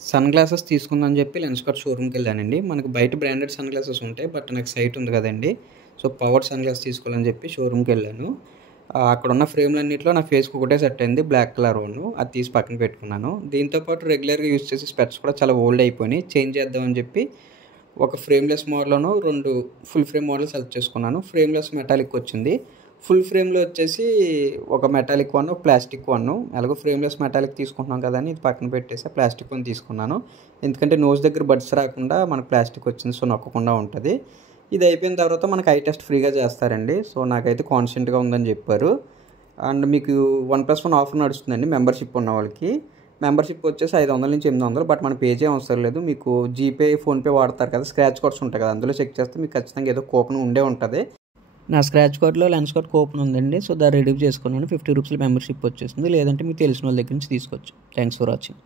Sun glasses తీసుకుందామని చెప్పి లెన్స్‌కార్ట్ షోరూమ్‌కెళ్ళానండి. మనకు బయట బ్రాండెడ్ సన్ గ్లాసెస్ ఉంటాయి. బట్ నాకు సైట్ ఉంది కదండీ! సో, పవర్డ్ సన్ గ్లాస్ తీసుకోవాలని చెప్పి షోరూమ్‌కెళ్ళాను. అక్కడున్న ఫ్రేమ్‌లన్నిట్లో నా ఫేస్‌కి ఒకటే సెట్ అయింది. బ్లాక్ కలర్ వన్ను. అది తీసి పక్కన పెట్టుకున్నాను. దీంతో పాటు రెగ్యులర్‌గా యూజ్ చేసే స్పెక్ట్స్ కూడా చాలా ఓల్డ్ అయిపోయినాయి. చేంజ్ చేద్దామని చెప్పి ఒక ఫ్రేమ్‌లెస్ మోడల్‌ను 2 ఫుల్ ఫ్రేమ్ మోడల్ సెలెక్ట్ చేసుకున్నాను. ఫ్రేమ్‌లెస్ మెటాలిక్ వచ్చింది. ఫుల్ ఫ్రేమ్‌లో వచ్చేసి ఒక మెటాలిక్ వన్, ఒక ప్లాస్టిక్ వన్. ఎలాగో ఫ్రేమ్‌లెస్ మెటాలిక్ తీసుకుంటున్నాం కదా అని ఇది పక్కన పెట్టేసి ప్లాస్టిక్ వన్ తీసుకున్నాను. ఎందుకంటే నోస్ దగ్గర బడ్స్ రాకుండా మనకు ప్లాస్టిక్ వచ్చింది. సో, నొక్కకుండా ఉంటది. ఇది అయిపోయిన తర్వాత మనకు ఐ టెస్ట్ ఫ్రీగా చేస్తారండి. సో, నాకైతే కాన్స్టెంట్‌గా ఉందని చెప్పారు. అండ్ మీకు 1+1 ఆఫర్ నడుస్తుందండి మెంబర్‌షిప్ ఉన్న వాళ్ళకి. మెంబర్‌షిప్ వచ్చేసి 500 నుంచి 800. బట్ మన పే చేయం అవసరం లేదు. మీకు జీపే, ఫోన్‌పే వాడతారు కదా! స్క్రాచ్ కార్డ్స్ ఉంటాయి కదా! అందులో చెక్ చేస్తే మీకు ఖచ్చితంగా ఏదో కూపన్ ఉండే ఉంటది. నా స్క్రాచ్ కార్డ్‌లో లెన్స్‌కార్ట్ కూపన్ ఉందండి. సో, దాన్ని రిడీమ్ చేసుకున్నాను. 50 రూపీస్ మెంబర్‌షిప్ వచ్చేసింది. లేదంటే మీకు తెలిసిన వాళ్ళ దగ్గర నుంచి తీసుకోవచ్చు. Thanks for watching.